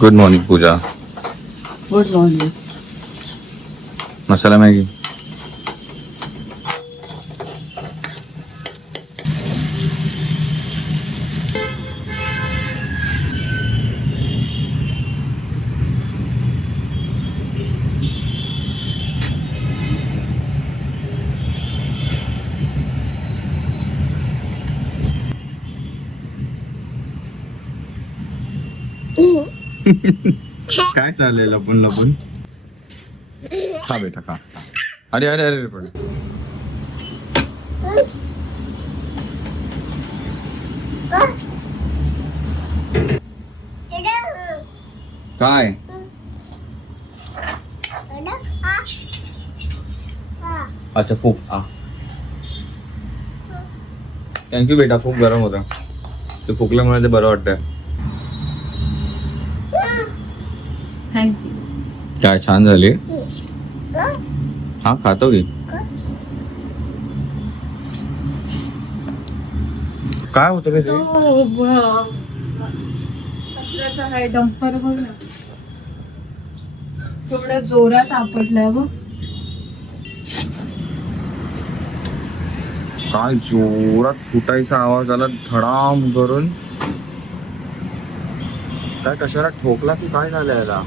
Good morning Pooja good morning masala Maggi काय चाललंय लपून लपून? खा बेटा खा अरे अरे अरे पण काय? अच्छा खूप हा. थँक्यू बेटा खूप गरम होता. ते फुकल्यामुळे ते बरं वाटतंय. थँक्यू काय छान झाली? हा खातो की. काय होतं रे ते? कचऱ्याचा काय डंपर बघ ना. थोड्या जोरात आपटलाय बघ. काय जोरात फुटायचा आवाज आला धडाम करून. काय कशाला ठोकला की काय झालं याला?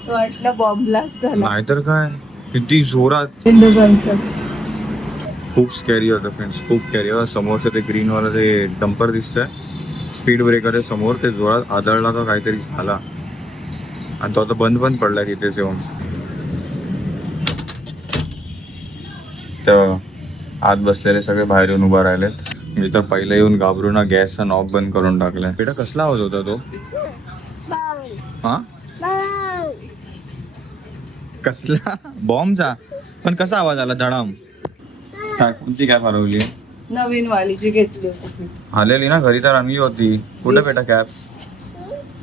असं वाटलं बॉम्ब ब्लास्ट झाला. नाहीतर काय? किती जोरात. विंडो बंद कर खूप स्कॅरी होतं फ्रेंड्स खूप स्कॅरी होतं समोरचं ते ग्रीन वाला ते डंपर दिसतंय. स्पीड ब्रेकर आहे. समोर ते जोरात आदळला का काहीतरी झाला. आणि तो आता बंद बंद पडला तिथेच येऊन. तर आत बसलेले सगळे बाहेर येऊन उभा राहिलेत. मी तर पहिले येऊन घाबरून ना गॅसचा नॉब बंद करून टाकलाय. बेटा कसला आवाज होता तो? हा? कसला? बॉम्बचा पण कसा आवाज आला? धडाम. काय कोणती कॅब हरवली नवीन वाली जी घेतली होती. आलेली ना? घरी तर आणली होती. कुठे. बेटा कॅब?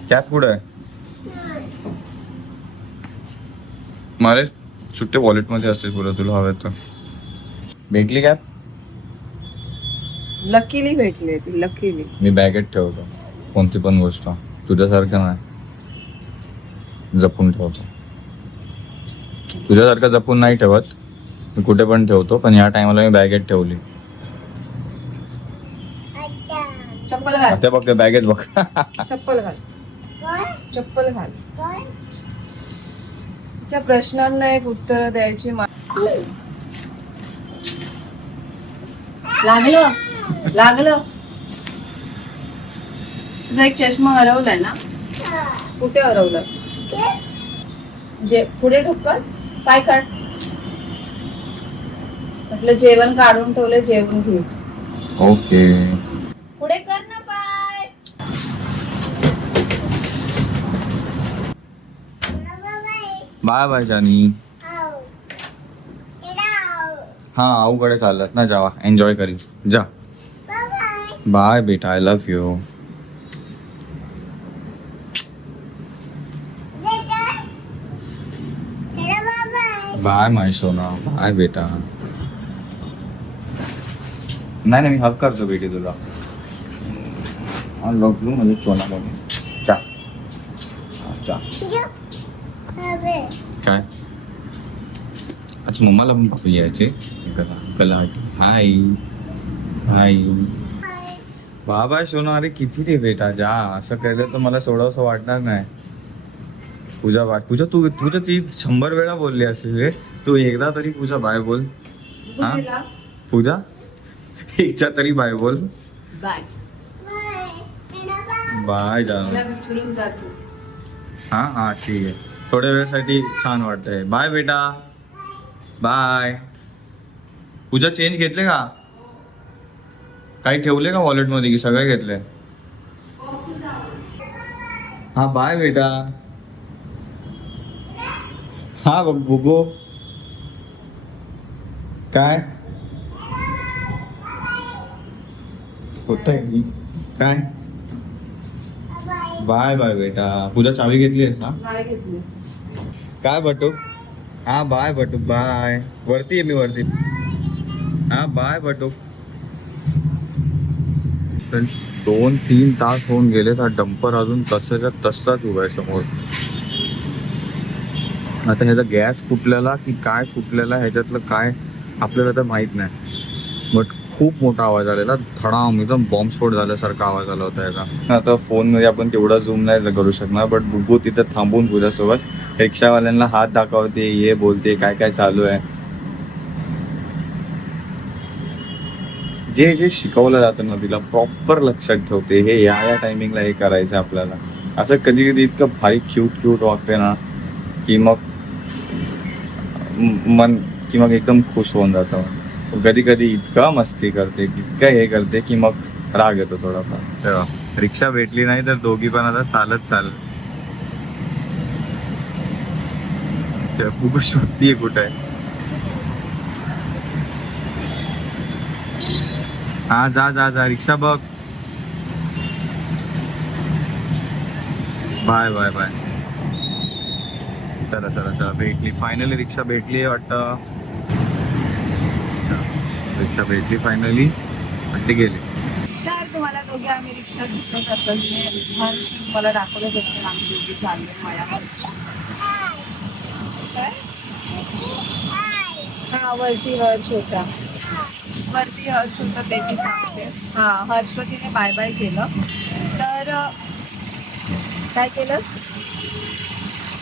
कॅब कुठे मारे सुट्टे वॉलेटमध्ये असते पुरं. तुला हवे तर. भेटली कॅब? लकीली भेटली ती लकीली. मी बॅगेत ठेवतो. कोणती पण गोष्ट. तुझ्यासारखं नाही. जपून ठेवतो. तुझ्यासारखं जपून नाही ठेवत. मी कुठे पण ठेवतो पण या टायमाला मी बॅगेत ठेवली. चप्पल घाल. आता बघ बॅगेत बघ. चप्पल घाल. चप्पल घाल. तिच्या प्रश्नांना एक उत्तर द्यायची मा- लागलं? लागलं? तुझा एक चष्मा हरवलाय ना? कुठे हरवला जे पुढे ठोकर पाय काढ म्हटलं जेवण काढून ठेवलं जेवण घेऊ. ओके. पुढे कर ना पाय. बाय बाय जानी. हा आऊकडे चाललात ना जावा. एन्जॉय करी जा. बाय बेटा I love you bye my सोना बाय बेटा नाही नाही मी हक करतो बेटी तुला हा लवकर म्हणजे सोना बघ चा चा काय अच्छा मम्माला पण पापली यायचे कला कला हाय हाय बाबा सोना अरे किती रे बेटा जा असं केलं तर मला सोडावंसं वाटणार नाही पूजा बाय पूजा तू तुझं ती शंभर वेळा बोलली असेल रे. तू एकदा तरी पूजा बाय बोल. हा? पूजा? एकदा तरी बाय बोल. बाय. बाय जा. हा हा ठीक आहे. थोड्या वेळासाठी छान वाटतंय. बाय बेटा. बाय. पूजा चेंज घेतले का? काही ठेवले का वॉलेटमध्ये की सगळे घेतले? हा बाय बेटा. हा बघ बुगो काय? होत आहे काय? बाय बाय बेटा. पूजा चावी घेतली आहेस ना काय बटू हा बाय बटू बाय. वरती आहे मी वरती. हा बाय बटू दोन तीन तास होऊन गेले हा डंपर अजून तसाच्या तसाच उभा आहे समोर. आता ह्याचा गॅस फुटलेला की काय फुटलेला ह्याच्यातलं काय आपल्याला तर माहीत नाही. बट खूप मोठा आवाज आलेला थडाम एकदम बॉम्बस्फोट झाल्यासारखा आवाज आला होता याचा. आता फोनमध्ये आपण तेवढा झूम नाही करू शकणार बट बुबू तिथं थांबून तुझ्यासोबत. रिक्षावाल्यांना हात दाखवते ये बोलते काय काय चालू आहे. जे जे शिकवलं जातं ना तिला प्रॉपर लक्षात ठेवते. हे या या टायमिंगला हे करायचं आहे आपल्याला. असं कधी कधी इतकं भारी क्यूट क्यूट वागते ना की मग मन की मग एकदम खुश होऊन जातं. कधी कधी इतका मस्ती करते इतकं हे करते की मग राग येतो थोडाफार. तेव्हा. रिक्षा भेटली नाही तर दोघी पण आता चालत चाल खूप शोधतीये कुठे. आहे हा जा जा जा रिक्षा बघ. Bye bye bye. चला चला चला भेटली. फायनली रिक्षा भेटली वाटतं. अच्छा. रिक्षा भेटली फायनली वाटते गेली. तर तुम्हाला दोघे आम्ही रिक्षा दिसत असेल. मी हर्ष मला दाखवत असेल आम्ही दोघी चालले मळ्याकडे हा वरती हर्ष होता. वरती हर्ष होता त्याची सांगते हा हर्षला तिने बाय बाय केलं. तर काय केलंस?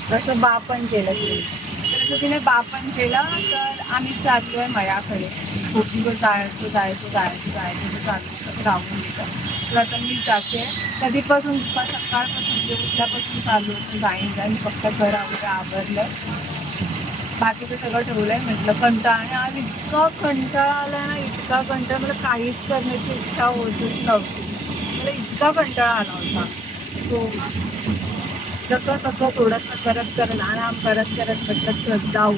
जसं बा पण केलं. तिने तर तिने बा पण केलं तर आम्ही चाललोय मळ्याकडे खूप दिवस जायचं जायचं जायचं जायचं चालू राहून गेलं. तर आता मी जाते. कधीपासून सकाळपासून म्हणजे उठल्यापासून चालू होतं जाईन जाईन फक्त घर वगैरे आवरलं. बाकीचं सगळं ठेवलंय म्हटलं कंटाळा आणि आज इतका कंटाळा आला ना इतका कंटाळा. मला काहीच करण्याची इच्छा होतच नव्हती. मला इतका कंटाळा आला होता. सो जसं तसं थोडंसं करत करत आराम करत करत म्हटलं तर जाऊ.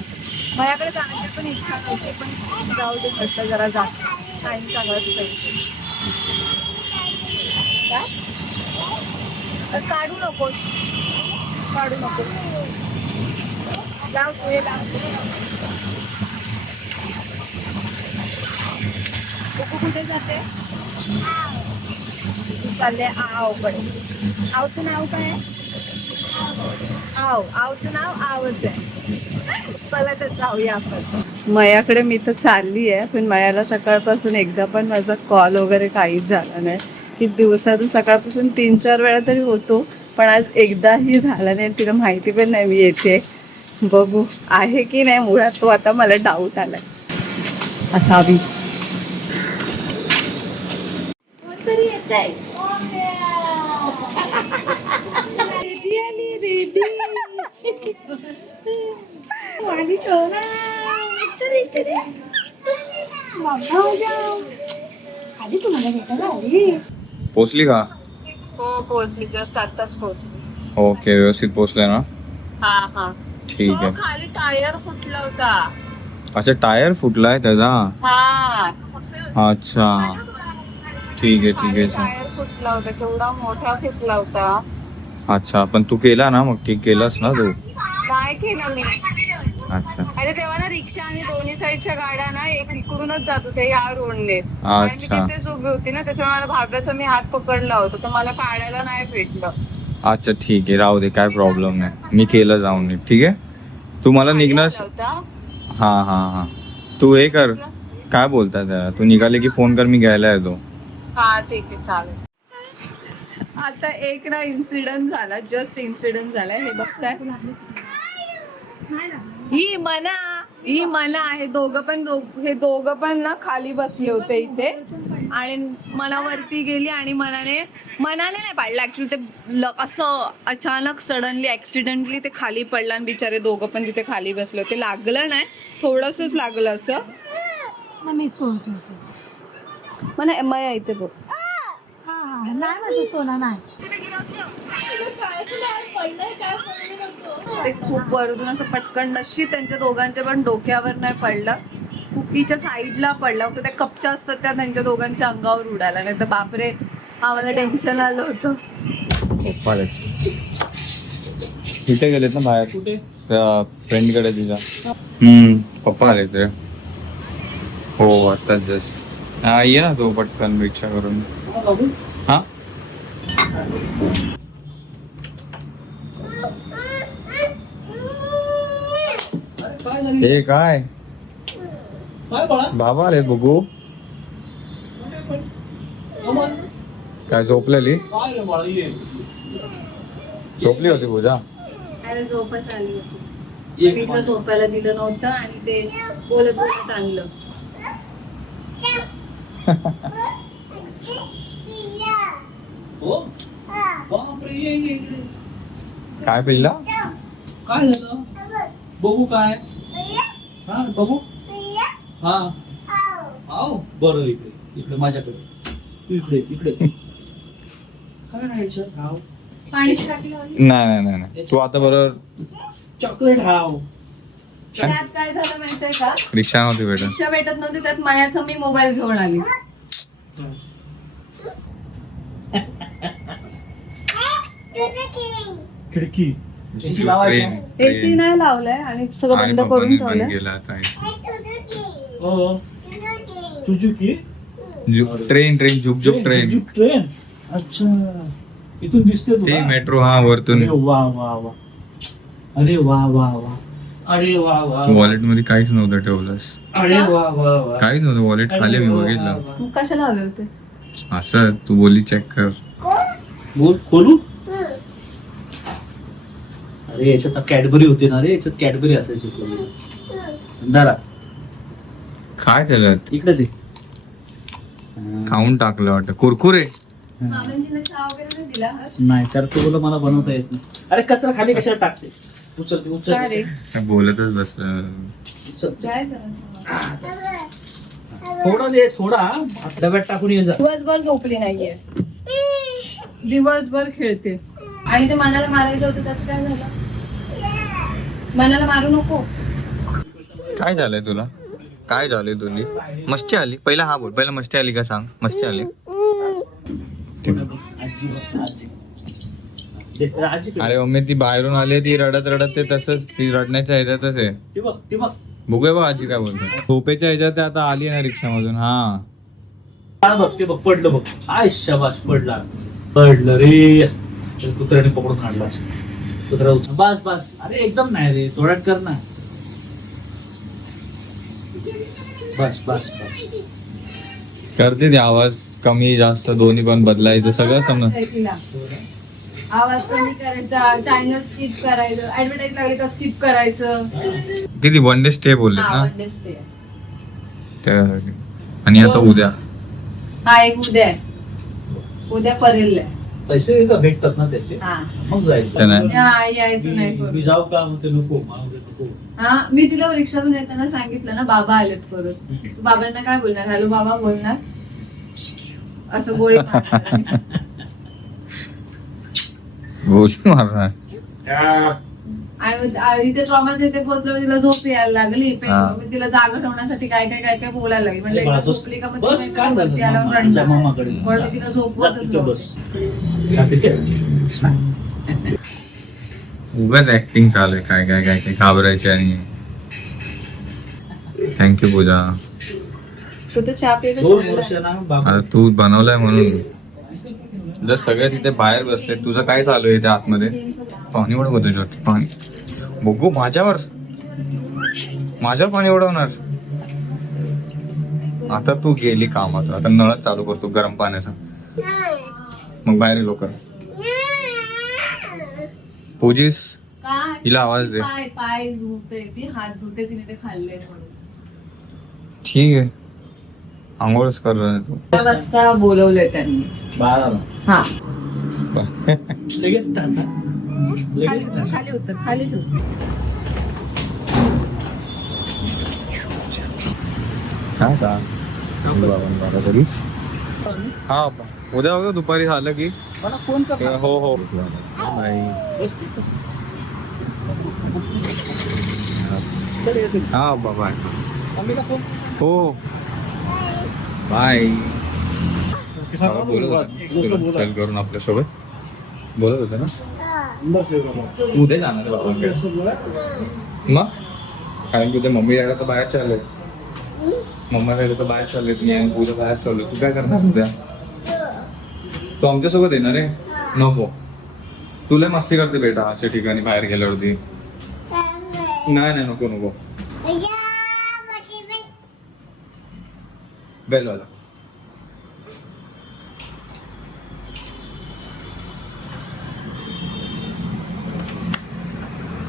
माझ्याकडे जाण्याची पण इच्छा नव्हती पण जाऊ दे म्हटलं जरा जात टाईम चांगलाच पाहिजे. काढू नकोस. काढू नकोस. जाऊ तू हे लाव कुठे जाते? चालले आवकडे आवचं नाव काय आहे? आव आवचं नाव आवच आहे. चला तर जाऊया आपण. मयाकडे मी तर चालली आहे पण मयाला सकाळपासून एकदा पण माझा कॉल वगैरे काहीच झाला नाही. की दिवसातून सकाळपासून तीन चार वेळा तरी होतो पण आज एकदाही झाला नाही तिला माहिती पण नाही मी येते. बघू आहे की नाही मुळात तो आता मला डाऊट आलाय. असावी. कोणतरी येत आहे रेडी आली रेडी. मम्मा हो तुम्हाला भेटायला आली. पोचली का? हो पोहोचली जस्ट आताच पोहोचली ओके व्यवस्थित पोचले ना? हा हा. ठीक तो आहे. खाली टायर फुटला होता. अच्छा टायर फुटलाय त्याचा? हा. अच्छा. ठीक आहे ठीक खाली आहे टायर फुटला होता. केवढा मोठा फुटला होता. अच्छा पण तू केला ना मग ठीक केलास ना तू? नाही केलं मी. अच्छा. अरे तेव्हा ना रिक्षा आणि दोन्ही साईडच्या गाड्या ना एक इकडूनच जात होत्या या रोडने आणि मी अच्छा. तिथेच उभी होती ना त्याच्यामुळे मला भागाचा मी हात पकडला होता तर मला काढायला नाही भेटलं. अच्छा ठीक आहे राहू दे काय प्रॉब्लेम नाही. मी केलं जाऊन नीट ठीक आहे? तू मला निघणं आला होता. हा हा हा. तू हे कर. काय बोलतात त्याला? तू निघाले की फोन कर मी घ्यायला येतो. हा ठीक आहे चालेल. आता एक ना इन्सिडेंट झाला जस्ट इन्सिडेंट झाला. हे बघताय? ही मना ही मना हे दोघं पण दो- हे दोघं पण ना खाली बसले होते इथे. आणि मनावरती गेली आणि मनाने मनाने नाही पाडलं. ऍक्च्युली ते असं अचानक सडनली ऍक्सिडेंटली ते खाली पडलं आणि बिचारे दोघं पण तिथे खाली बसले होते. लागलं नाही. थोडंसंच लागलं असं. मी मया इथे बघ. नाही माझं सोना नाही. ते खूप वरतून असं पटकन नशीब त्यांच्या दोघांच्या पण डोक्यावर नाही पडलं. कुकीच्या साईडला पडलं. फक्त त्या कपच्या असतात त्या त्यांच्या दोघांच्या अंगावर उडाल्या नाही तर बापरे आम्हाला टेन्शन आलं होतं. इथे गेलेत ना बाहेर. कुठे? त्या फ्रेंडकडे तुझ्या हम्म. पप्पा आले ते हो आता जस्ट ये ना तो पटकन रिक्षा करून. हा हे काय बाबा आले बघू. काय झोपलेली? झोपली होती पूजा? अरे झोपच आली होती. मी इथं झोपायला दिलं नव्हतं आणि ते बोलत बोलत आणलं. काय पिल्ला? काय झालं? बघू काय. हा बघू. हा. आव बरं इकडे इकडे माझ्याकडे. इकडे इकडे. काय राहायचं हाव पाणी टाकलं नाही नाही नाही नाही. तू आता बरोबर चॉकलेट हाव. त्यात काय झालं माहितीये का? रिक्षा नव्हती भेटत. रिक्षा भेटत नव्हती त्यात मायाचा मी मोबाईल घेऊन आली. खिडकी. एसी नाही लावलंय आणि सगळं बंद करून ठेवलंय. आता. हो. सुजुकी ट्रेन ट्रेन झुक झुक ट्रेन जुक ट्रेन अच्छा. इथून दिसते ते तुला मेट्रो हा वरतून. अरे वा वा वा. अरे वा वा वा. अरे वा वा तू वॉलेटमध्ये काहीच नव्हतं ठेवलंस. अरे वा वा वा. काहीच नव्हतं. वॉलेट खाली मी बघितलं. मग कशाला हवे होते? असं तू बोली चेक कर. बोल खोलू? अरे याच्यात कॅडबरी होती ना रे याच्यात कॅडबरी असायची. दारा काय त्याच्यात इकडे दे. खाऊन टाकलं वाटतं. कुरकुरे? मामांजीला चहा वगैरे नाही तर तू बोला मला बनवता येत नाही. अरे कचरा खाली कशाला टाकते? उचल ते, उचल बोलतच बस उचल. थोडा दे थोडा डब्यात टाकून ये जा. दिवसभर झोपली नाहीये. दिवसभर खेळते. आणि ते मनाला मारायचं होतं त्याचं काय झालं? मनाला मारू नको. काय झालंय तुला? काय झालंय तुली? मस्ती आली? पहिला हा बोल. पहिला मस्ती आली का सांग? मस्ती आली? बघ. अरे मम्मी ती बाहेरून आली ती रडत रडत ते तसंच ती रडण्याच्या ह्याच्यातच आहे. ती बघ ती बघ बघूया बा आजी काय बोलतो. झोपेच्या ह्याच्यात ते आता आली ना रिक्षामधून. हा. हा बघ ते बघ पडलं बघ. आय शाबाश पडला. पडलं रे. कुत्र्याने पकडून आणला बस बस. अरे एकदम नाही रे. थोड्यात कर ना बस बस बस. करते ती आवाज कमी जास्त दोन्ही पण बदलायचं सगळं समज तिला. आवाज कमी करायचा चॅनल स्किप करायचं ऍडव्हर्टाईज लागली का स्किप करायचं. किती वन डे स्टे बोलले हा ना. one day stay. त्यासाठी. आणि आता उद्या. हा एक उद्या आहे. उद्या परेल आहे. पैसे का भेटतात ना त्याचे. हा. मग जायचं. ते नाही. यायचं नाही मी करून जाऊ का? म्हणते नको नको. हा मी तिला रिक्षातून येताना सांगितलं ना बाबा आलेत करून तू बाबांना काय बोलणार? हॅलो बाबा बोलणार. असं गोळी मारणार. गोष्टी मारणार. आणि इथे ट्रॉमाच इथे पोहोचल्यावर तिला झोप यायला लागली पे- हा. मग तिला जागा ठेवण्यासाठी काय काय काय काय बोलायला लागली म्हणलं एकदा बस झोपली का मग ती बस माहिती काय का वरती आल्यावर झालं रडणार. मामाकडे म्हणून मी तिला झोपवतच नव्हते. तिथे? उगाच ऍक्टिंग चालू आहे काय काय काय काय घाबरायचे आणि थँक्यू पूजा तू तर चहा पितच नाही ना. आता तू बनवलाय म्हणून जर सगळे तिथे बाहेर बसले तुझं काय चालू आहे त्या आतमध्ये? पाणी उडव तुझ्या पाणी. बघू माझ्यावर. माझ्यावर पाणी उडवणार. आता तू गेली कामात आता नळच चालू करतो गरम पाण्याचा. मग बाहेर लोक पूजीस हिला आवाज दे. पाय पाय धुते ती हात धुते तिने ते खाल्ले ठीक आहे. आंघोळच कर रहा है तू वाजता बोलवलंय त्यांनी. हा. लगेच खाली लगेच खाली उतर खाली ठेव. काय का बाबा तरी हा उद्या उद्या दुपारी झालं की. मला फोन कर. ना. हो हो. बाय बस तिथं. चल येते. हा बाबा. फोन हो. बाय किसान बाबा बोलू, बोलत होता चल करून आपल्यासोबत बोलत होते ना. तू उद्या जाणार मग? कारण की उद्या मम्मी डॅडा तर बाहेर चालले मम्मा डॅडा तर बाहेर चालले मी आणि पूजा बाहेर चाललो तू काय करणार उद्या? तू आमच्यासोबत येणार आहे? नको. तुला मस्ती करते बेटा अशा ठिकाणी बाहेर गेल्यावरती. नाही नाही नको नको. बेल वाला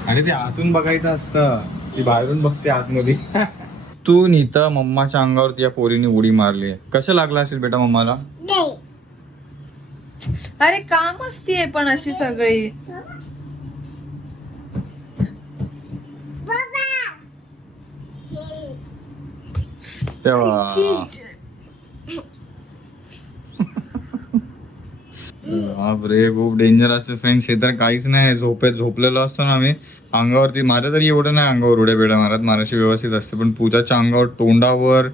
आणि ते आतून बघायचं असतं. ती बाहेरून बघते आतमध्ये. तू नीता मम्माच्या अंगावरती या पोरीने उडी मारली. कशा लागला असेल बेटा मम्माला? अरे का मस्ती आहे पण अशी सगळी. तेव्हा बापरे खूप डेंजर असते फ्रेंड्स हे तर काहीच नाही झोपेत झोपलेलो असतो ना आम्ही. अंगावरती माझ्या तरी एवढं नाही अंगावर उड्या बिड्या मारत. माराशी व्यवस्थित असते. पण पूजाच्या अंगावर तोंडावर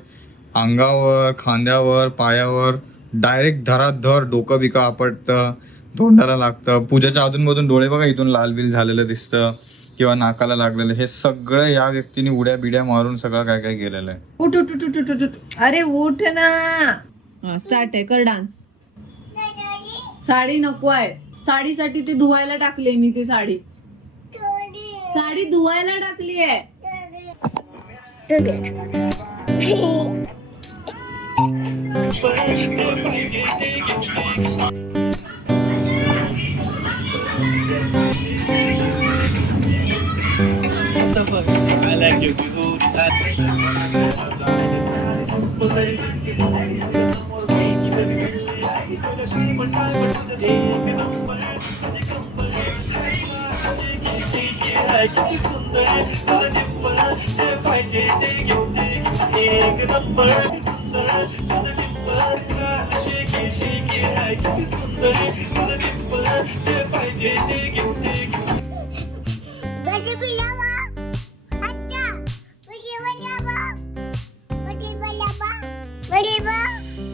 अंगावर खांद्यावर पायावर डायरेक्ट धरात धर डोकं बिकं आपटतं तोंडाला लागतं. पूजाच्या अधूनमधून डोळे बघा इथून लाल बिल झालेलं दिसतं किंवा नाकाला लागलेलं. हे सगळं या व्यक्तीने उड्या बिड्या मारून सगळं काय काय केलेलं आहे. उठ उठ उठ उठ उठ उठ उठ. अरे उठ ना. स्टार्ट आहे. कर डान्स साडी नको आहे. साडीसाठी ती धुवायला टाकली मी ती साडी. साडी धुवायला टाकली आहे.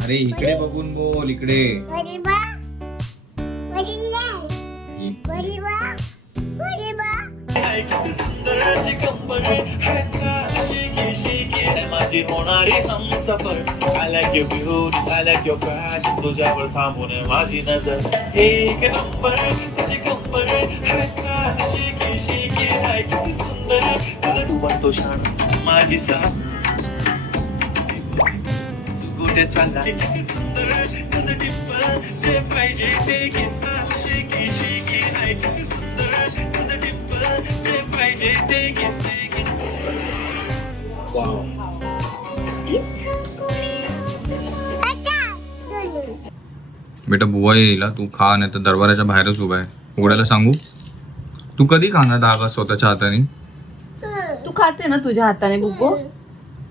अरे इकडे बघून बोल इकडे. माझी होणारी Humsafar I like your beauty I like your fashion. तुझ्यावर थांबून माझी नजर एक नंबर तुझी कंबर शिकी शिकी हाय किती सुंदर तुला तू बनतो शान माझी साथ कुठे चालला किती सुंदर तुझं डिंपल जे पाहिजे ते घेतलं शिकी शिकी हाय किती सुंदर तुझं डिंपल जे पाहिजे ते घेतले बेटा बुवा येईल. तू खा नाही तर दरबाराच्या बाहेरच उभा आहे. उघडायला सांगू? तू कधी खाणार दागा स्वतःच्या हाताने? तू खाते ना तुझ्या हाताने बुब्बो?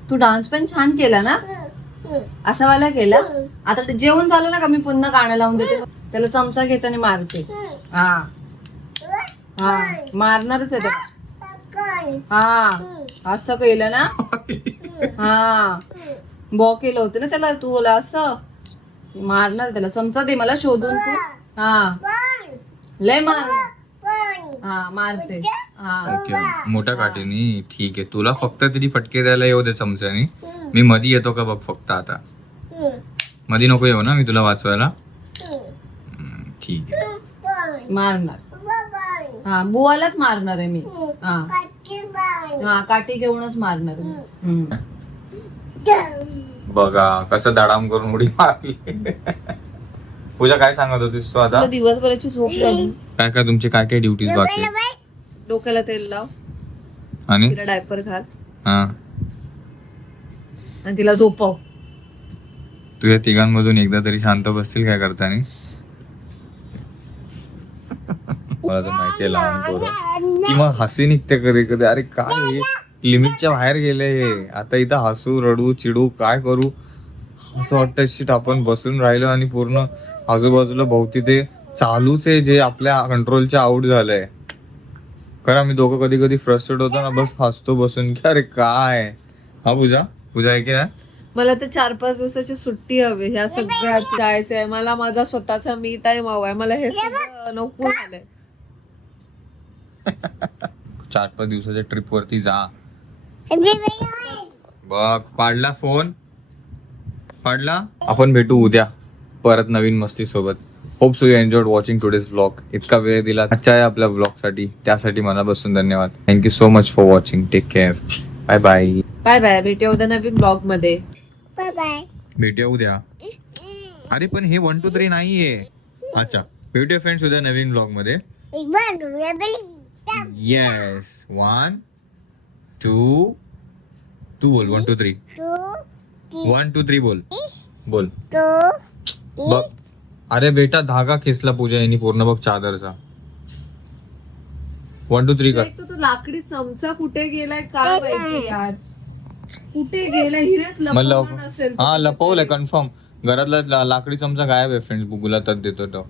तू डान्स पण छान केला ना? असा वाला केला? आता ते जेवण झालं ना का मी पुन्हा गाणं लावून देते. त्याला चमचा घेताना मारते. हा. हा. मारणारच आहे त्याला हा. असं केलं ना? हा. बॉ केलं होतं ना त्याला तू बोला असं? मारणार त्याला. चमचा दे मला शोधून तू. हा. लय मार हा मारते. हा. ओके मोठ्या काठीनी. ठीक आहे. तुला फक्त तरी फटके द्यायला येऊ दे चमच्यानी. मी मधी येतो का बघ फक्त आता. मधी नको येऊ ना मी तुला वाचवायला. हम्म, ठीक आहे. मारणार. हा बुवालाच मारणार आहे मी. हा. हा काठी घेऊनच मारणार आहे. हम्म. बघा कसं दाडाम करून उडी मारली. पूजा काय सांगत होतीस तू आता? तुला दिवसभराची झोप झाली काय काय तुमचे काय काय ड्युटीज बाकी? डोक्याला तेल लाव. आणि? तिला डायपर घाल. हा. आणि तिला झोपव. तुझ्या तिघांमधून एकदा तरी शांत बसतील काय करताना? मला तर माहिती आहे लहान पोरं. की मग हसी निघते कधी कधी. अरे काय हे? लिमिटच्या बाहेर गेले हे. आता इथं हसू रडू चिडू काय करू? असं वाटतं शिट आपण बसून राहिलो आणि पूर्ण आजूबाजूला भोवती ते चालूच आहे जे आपल्या कंट्रोलच्या आउट झालंय. कारण आम्ही दोघं कधी कधी फ्रस्ट्रेट होतो ना बस हसतो बसून. की अरे काय? हा पूजा? पूजा आहे की नाही? मला तर चार पाच दिवसाची सुट्टी हवी. ह्या सगळ्यात जायचंय मला माझा स्वतःचा मी टाइम हवाय मला हे सगळं नको झालंय. चार पाच दिवसाच्या ट्रिप वरती जा. बघ पाडला फोन. पाडला? आपण भेटू उद्या. परत नवीन मस्ती सोबत. Hope so you enjoyed watching today's blog इतका वेळ दिला. आजच्या या आपल्या ब्लॉगसाठी त्यासाठी मनापासून धन्यवाद. Thank you so much for watching take care bye bye bye bye भेटूया उद्या नवीन ब्लॉगमध्ये. भेटूया उद्या. अरे पण हे वन टू थ्री नाहीये. अच्छा. भेटूया फ्रेंड्स उद्या नवीन ब्लॉगमध्ये. येस वन टू तू बोल one two three one two three बोल. बोल. बघ. अरे बेटा धागा खेचला पूजा यांनी पूर्ण बघ चादरचा. वन टू थ्री कर. एक तर तो लाकडी चमचा कुठे गेलाय काय माहिती यार. कुठे गेलाय? हिरेच लपवला नसेल हा लपवलंय कन्फर्म घरातला लाकडी चमचा गायब आहे फ्रेंड्स बुगुला तर देतो तो.